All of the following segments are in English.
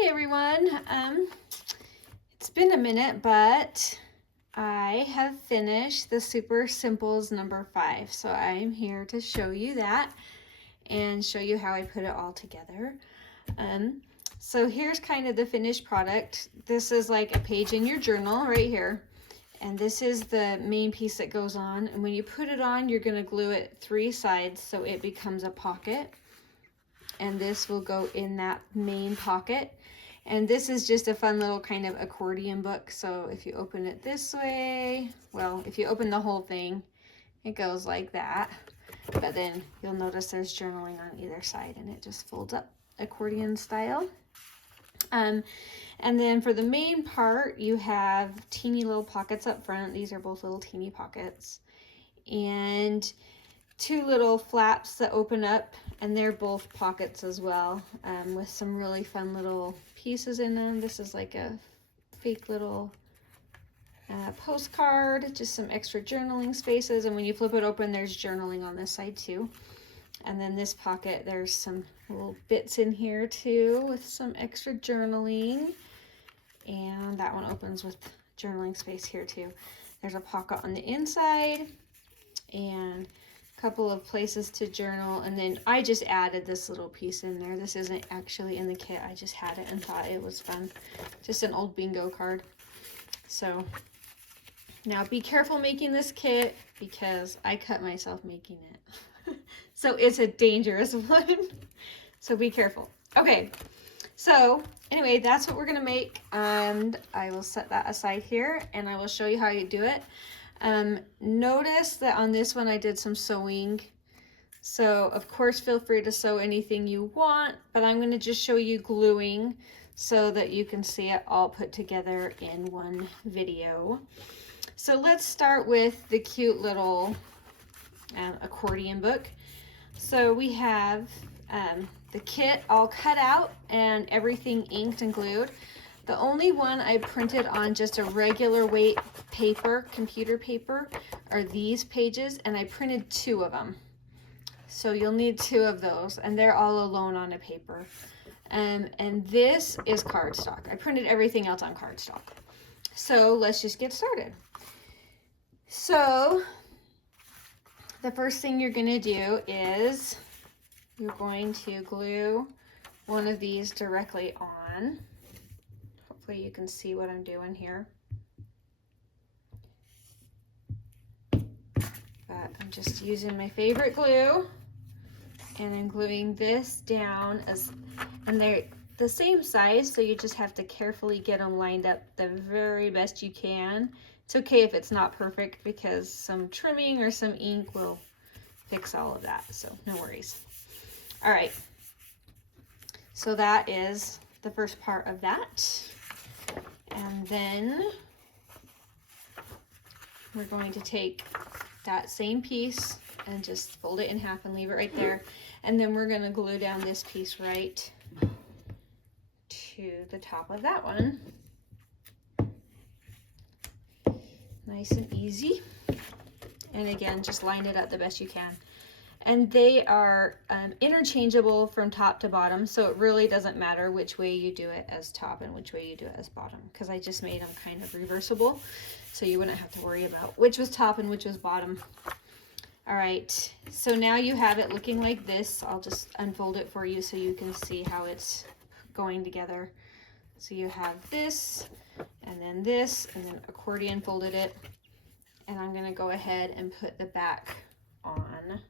Hey everyone, it's been a minute, but I have finished the Super Simples number 5. So I'm here to show you that and show you how I put it all together. So here's kind of the finished product. This is like a page in your journal right here. And this is the main piece that goes on. And when you put it on, you're going to glue it 3 sides so it becomes a pocket. And this will go in that main pocket. And this is just a fun little kind of accordion book. So if you open it this way, well, if you open the whole thing, it goes like that. But then you'll notice there's journaling on either side and it just folds up accordion style. And then for the main part, you have teeny little pockets up front. These are both little teeny pockets. And 2 little flaps that open up, and they're both pockets as well, with some really fun little pieces in them. This is like a fake little postcard, just some extra journaling spaces, and when you flip it open, there's journaling on this side too. And then this pocket, there's some little bits in here too with some extra journaling, and that one opens with journaling space here too. There's a pocket on the inside and couple of places to journal, and then I just added this little piece in there. This isn't actually in the kit, I just had it and thought it was fun. Just an old bingo card. So now be careful making this kit because I cut myself making it. So it's a dangerous one. So be careful. Okay, so anyway, that's what we're gonna make, and I will set that aside here and I will show you how you do it. Notice that on this one I did some sewing, so of course feel free to sew anything you want, but I'm going to just show you gluing so that you can see it all put together in one video. So let's start with the cute little accordion book. So we have the kit all cut out and everything inked and glued. The only one I printed on just a regular weight paper, computer paper, are these pages, and I printed 2 of them. So you'll need 2 of those, and they're all alone on a paper. And this is cardstock. I printed everything else on cardstock. So let's just get started. So the first thing you're going to do is you're going to glue one of these directly on. Hopefully you can see what I'm doing here. But I'm just using my favorite glue, and I'm gluing this down, and they're the same size, so you just have to carefully get them lined up the very best you can. It's okay if it's not perfect because some trimming or some ink will fix all of that, so no worries. All right, so that is the first part of that. And then we're going to take that same piece and just fold it in half and leave it right there. And then we're going to glue down this piece right to the top of that one. Nice and easy. And again, just line it up the best you can. And they are interchangeable from top to bottom, so it really doesn't matter which way you do it as top and which way you do it as bottom, because I just made them kind of reversible, so you wouldn't have to worry about which was top and which was bottom. All right, so now you have it looking like this. I'll just unfold it for you so you can see how it's going together. So you have this, and then accordion folded it, and I'm going to go ahead and put the back on.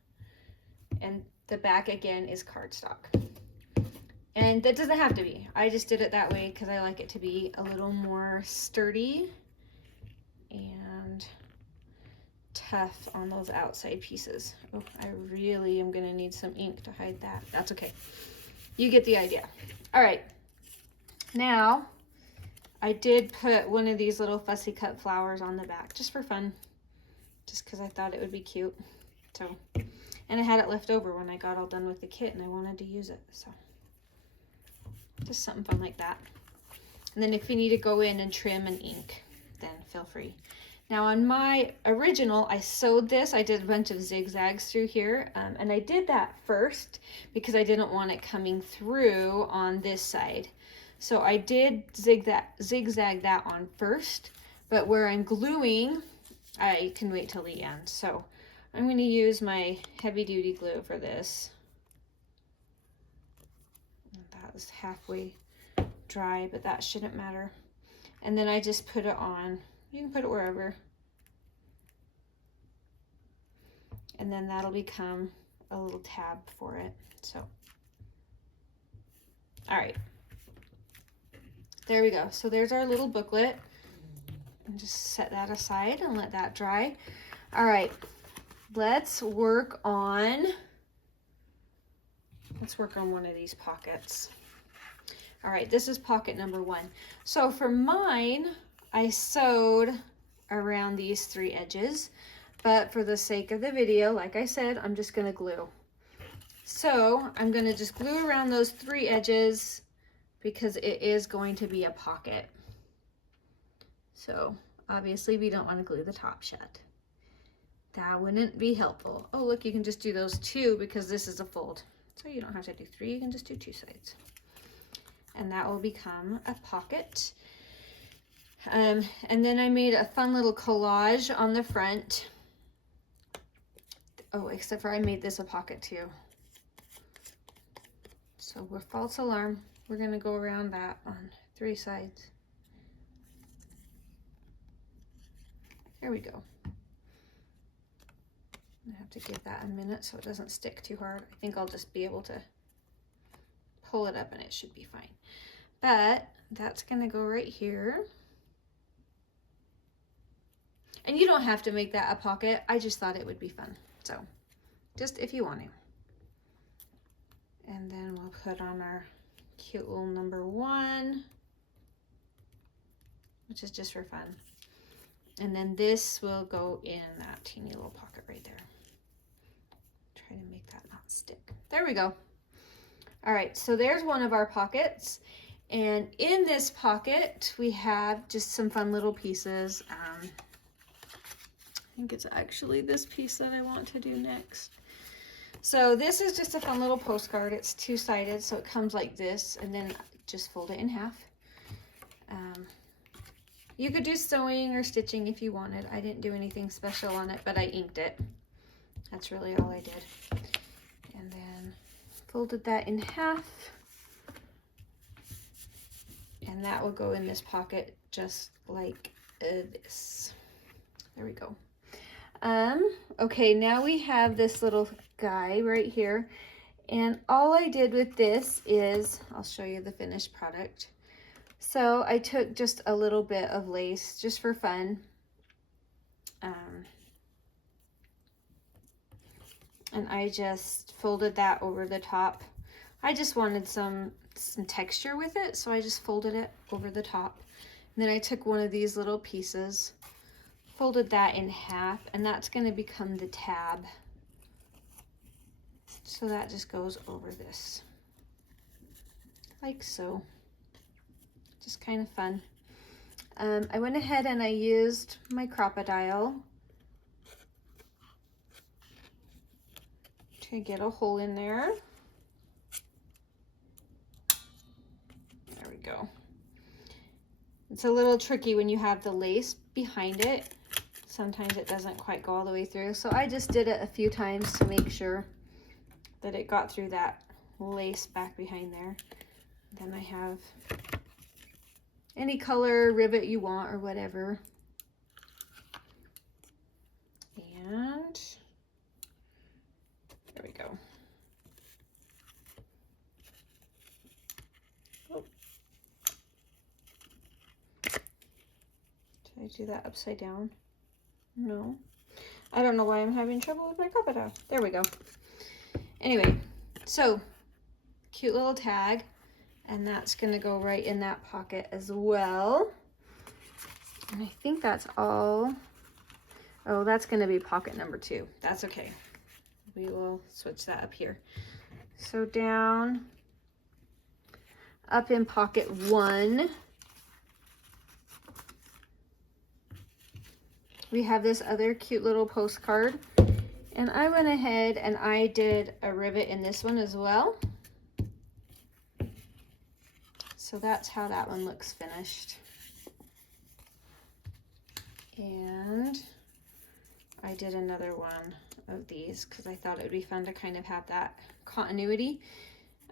And the back again is cardstock, and that doesn't have to be. I just did it that way because I like it to be a little more sturdy and tough on those outside pieces. Oh, I really am gonna need some ink to hide that. That's okay, you get the idea. All right, now I did put one of these little fussy cut flowers on the back just for fun, just because I thought it would be cute. So, and I had it left over when I got all done with the kit and I wanted to use it, so just something fun like that. And then if you need to go in and trim and ink, then feel free. Now on my original, I sewed this. I did a bunch of zigzags through here, and I did that first because I didn't want it coming through on this side. So I did zigzag that on first, but where I'm gluing, I can wait till the end. So I'm going to use my heavy duty glue for this. That was halfway dry, but that shouldn't matter. And then I just put it on. You can put it wherever. And then that'll become a little tab for it. So, all right. There we go. So there's our little booklet. And just set that aside and let that dry. All right. Let's work on one of these pockets. All right, this is pocket number 1. So for mine, I sewed around these 3 edges, but for the sake of the video, like I said, I'm just gonna glue. So I'm gonna just glue around those 3 edges because it is going to be a pocket. So obviously we don't want to glue the top shut. That wouldn't be helpful. Oh, look, you can just do those 2 because this is a fold. So you don't have to do 3, you can just do 2 sides. And that will become a pocket. And then I made a fun little collage on the front. Oh, except for I made this a pocket too. So we're false alarm. We're gonna go around that on 3 sides. There we go. I have to give that a minute so it doesn't stick too hard. I think I'll just be able to pull it up and it should be fine. But that's gonna go right here. And you don't have to make that a pocket. I just thought it would be fun. So just if you want to. And then we'll put on our cute little number 1, which is just for fun. And then this will go in that teeny little pocket right there. Try to make that not stick. There we go. All right, so there's one of our pockets. And in this pocket, we have just some fun little pieces. I think it's actually this piece that I want to do next. So this is just a fun little postcard. It's 2-sided, so it comes like this, and then just fold it in half. You could do sewing or stitching if you wanted. I didn't do anything special on it, but I inked it. That's really all I did. And then folded that in half. And that will go in this pocket just like this. There we go. Okay, now we have this little guy right here. And all I did with this is, I'll show you the finished product. So I took just a little bit of lace just for fun. And I just folded that over the top. I just wanted some texture with it, so I just folded it over the top. And then I took one of these little pieces, folded that in half, and that's going to become the tab. So that just goes over this, like so. Just kind of fun. I went ahead and I used my Crop-A-Dile to get a hole in there. There we go. It's a little tricky when you have the lace behind it. Sometimes it doesn't quite go all the way through. So I just did it a few times to make sure that it got through that lace back behind there. Then I have any color rivet you want or whatever. And there we go. Oh. Did I do that upside down? No. I don't know why I'm having trouble with my Crop-A-Dile. There we go. Anyway, so cute little tag. And that's going to go right in that pocket as well. And I think that's all. Oh, that's going to be pocket number 2. That's okay. We will switch that up here. So down, up in pocket 1, we have this other cute little postcard. And I went ahead and I did a rivet in this one as well. So that's how that one looks finished. And I did another one of these because I thought it would be fun to kind of have that continuity.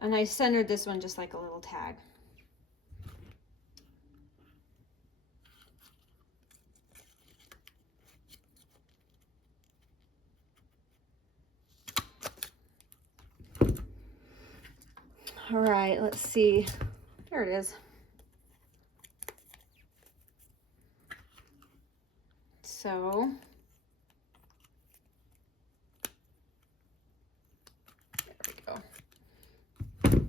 And I centered this one just like a little tag. All right, let's see. There it is. So there we go.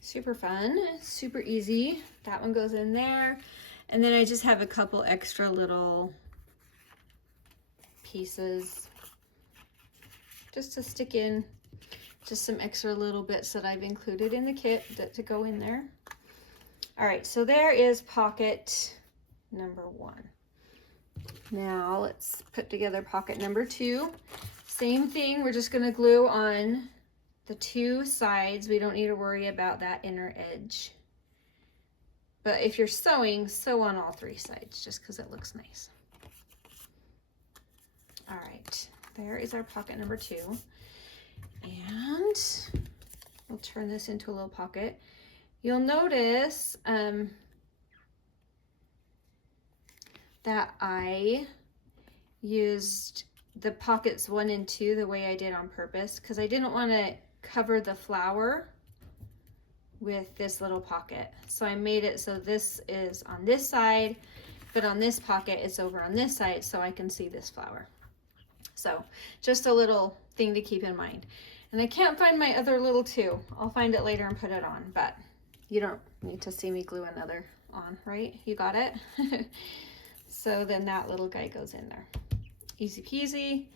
Super fun, super easy. That one goes in there. And then I just have a couple extra little pieces just to stick in, just some extra little bits that I've included in the kit to go in there. All right, so there is pocket number 1. Now let's put together pocket number 2. Same thing, we're just gonna glue on the 2 sides. We don't need to worry about that inner edge. But if you're sewing, sew on all 3 sides just because it looks nice. All right, there is our pocket number 2. And we'll turn this into a little pocket. You'll notice that I used the pockets 1 and 2 the way I did on purpose because I didn't want to cover the flower with this little pocket. So I made it so this is on this side, but on this pocket it's over on this side so I can see this flower. So just a little thing to keep in mind. And I can't find my other little 2. I'll find it later and put it on, but you don't need to see me glue another on, right? You got it? So then that little guy goes in there. Easy peasy.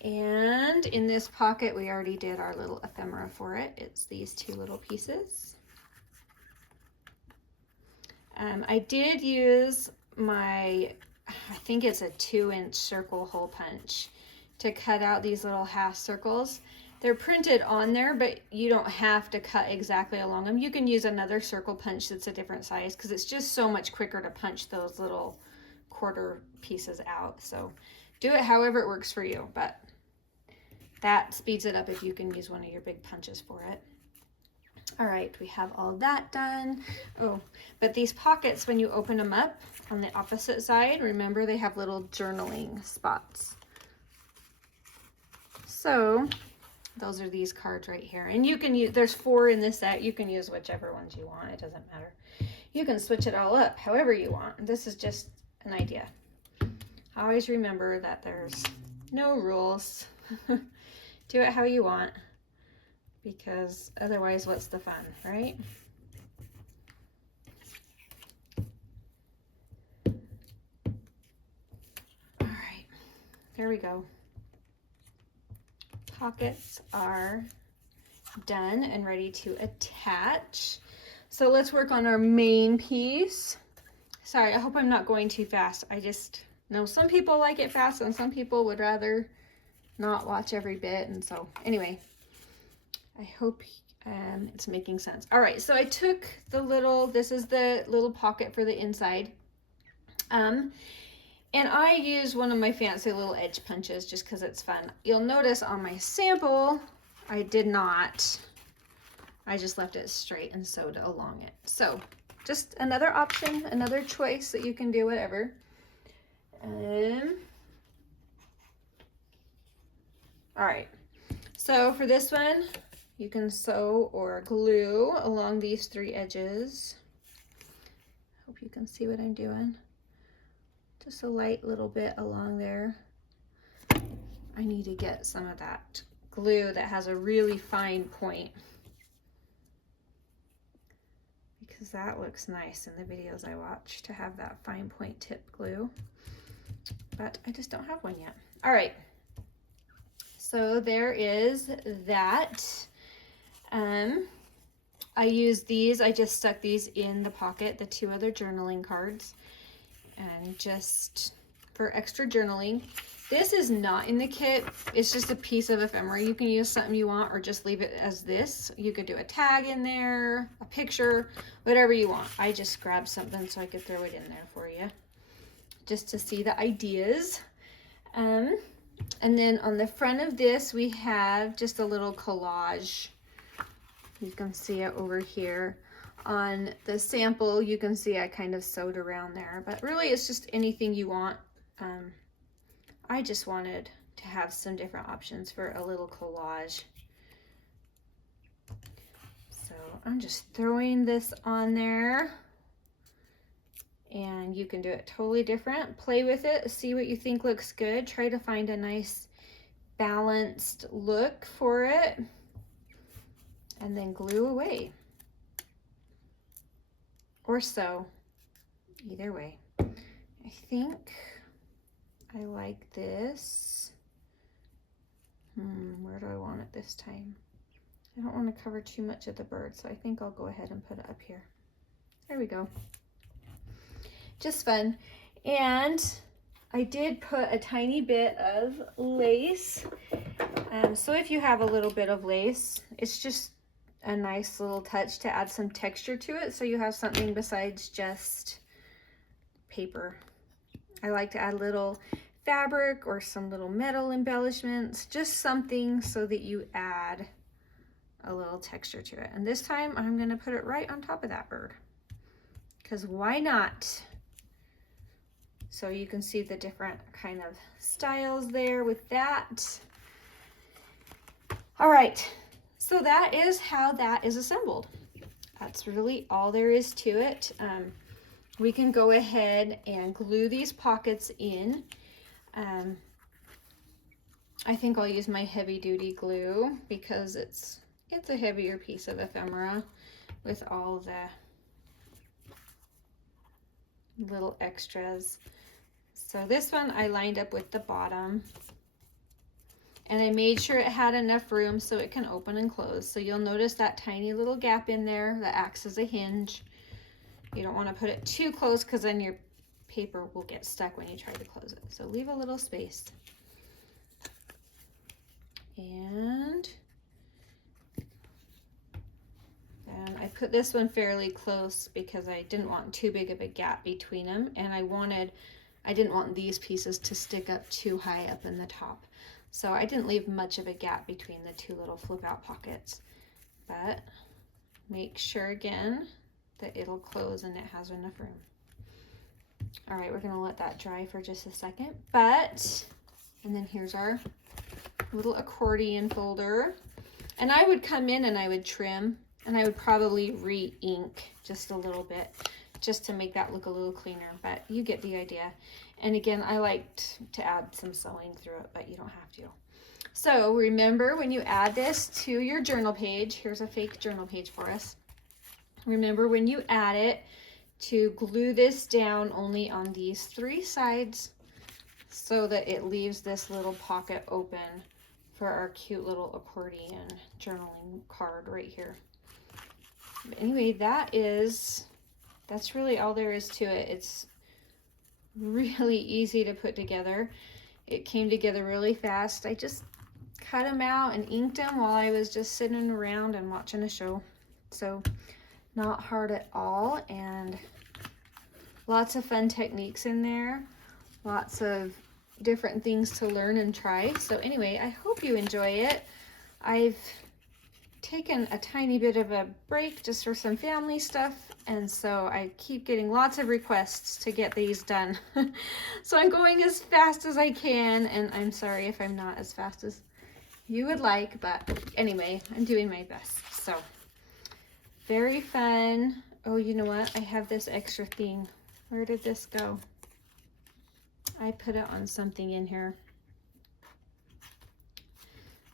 And in this pocket, we already did our little ephemera for it. It's these 2 little pieces. I did use my, I think it's a 2-inch circle hole punch to cut out these little half circles. They're printed on there, but you don't have to cut exactly along them. You can use another circle punch that's a different size because it's just so much quicker to punch those little quarter pieces out. So do it however it works for you, but that speeds it up if you can use one of your big punches for it. All right, we have all that done. Oh, but these pockets, when you open them up on the opposite side, remember they have little journaling spots. So those are these cards right here. And you can use, there's 4 in this set. You can use whichever ones you want. It doesn't matter. You can switch it all up however you want. This is just an idea. Always remember that there's no rules. Do it how you want, because otherwise what's the fun, right? All right, there we go. Pockets are done and ready to attach. So let's work on our main piece. Sorry, I hope I'm not going too fast. I just know some people like it fast and some people would rather not watch every bit. And so anyway, I hope it's making sense. All right, so I took the little, this is the little pocket for the inside. And I use one of my fancy little edge punches just because it's fun. You'll notice on my sample, I did not. I just left it straight and sewed along it. So just another option, another choice that you can do whatever. All right, so for this one, you can sew or glue along these 3 edges. Hope you can see what I'm doing. Just a light little bit along there. I need to get some of that glue that has a really fine point, because that looks nice in the videos I watch to have that fine point tip glue, but I just don't have one yet. All right, so there is that. I used these, I just stuck these in the pocket, the 2 other journaling cards, and just for extra journaling. This is not in the kit. It's just a piece of ephemera. You can use something you want or just leave it as this. You could do a tag in there, a picture, whatever you want. I just grabbed something so I could throw it in there for you, just to see the ideas. And then on the front of this, we have just a little collage. You can see it over here. On the sample, you can see I kind of sewed around there, but really it's just anything you want. I just wanted to have some different options for a little collage. So I'm just throwing this on there, and you can do it totally different. Play with it, see what you think looks good. Try to find a nice balanced look for it, and then glue away. Or sew, either way. I think I like this. Where do I want it this time? I don't want to cover too much of the bird, so I think I'll go ahead and put it up here. There we go. Just fun. And I did put a tiny bit of lace. So if you have a little bit of lace, it's just a nice little touch to add some texture to it, so you have something besides just paper. I like to add a little fabric or some little metal embellishments, just something so that you add a little texture to it. And this time I'm going to put it right on top of that bird, because why not? So you can see the different kind of styles there with that. All right, so that is how that is assembled. That's really all there is to it. We can go ahead and glue these pockets in. I think I'll use my heavy duty glue because it's a heavier piece of ephemera with all the little extras. So this one I lined up with the bottom, and I made sure it had enough room so it can open and close. So you'll notice that tiny little gap in there that acts as a hinge. You don't want to put it too close because then your paper will get stuck when you try to close it. So leave a little space. And then I put this one fairly close because I didn't want too big of a gap between them, and I didn't want these pieces to stick up too high up in the top. So I didn't leave much of a gap between the two little flip out pockets, but make sure again that it'll close and it has enough room. All right, we're gonna let that dry for just a second, and then here's our little accordion folder. And I would come in and I would trim, and I would probably re-ink just a little bit just to make that look a little cleaner, but you get the idea. And again, I liked to add some sewing through it, but you don't have to. So remember, when you add this to your journal page, here's a fake journal page for us. Remember, when you add it, to glue this down only on these 3 sides so that it leaves this little pocket open for our cute little accordion journaling card right here. But anyway, that's really all there is to it. It's really easy to put together. It came together really fast. I just cut them out and inked them while I was just sitting around and watching a show. So not hard at all, and lots of fun techniques in there, lots of different things to learn and try. So anyway, I hope you enjoy it. I've taken a tiny bit of a break just for some family stuff, and so I keep getting lots of requests to get these done. So I'm going as fast as I can, and I'm sorry if I'm not as fast as you would like, but anyway, I'm doing my best. So very fun. Oh, you know what? I have this extra thing. Where did this go? I put it on something in here.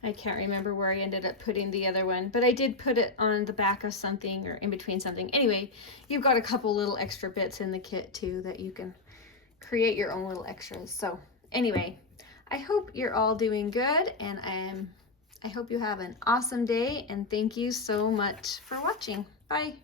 I can't remember where I ended up putting the other one, but I did put it on the back of something or in between something. Anyway, you've got a couple little extra bits in the kit too that you can create your own little extras. So anyway, I hope you're all doing good, and I hope you have an awesome day, and thank you so much for watching. Bye.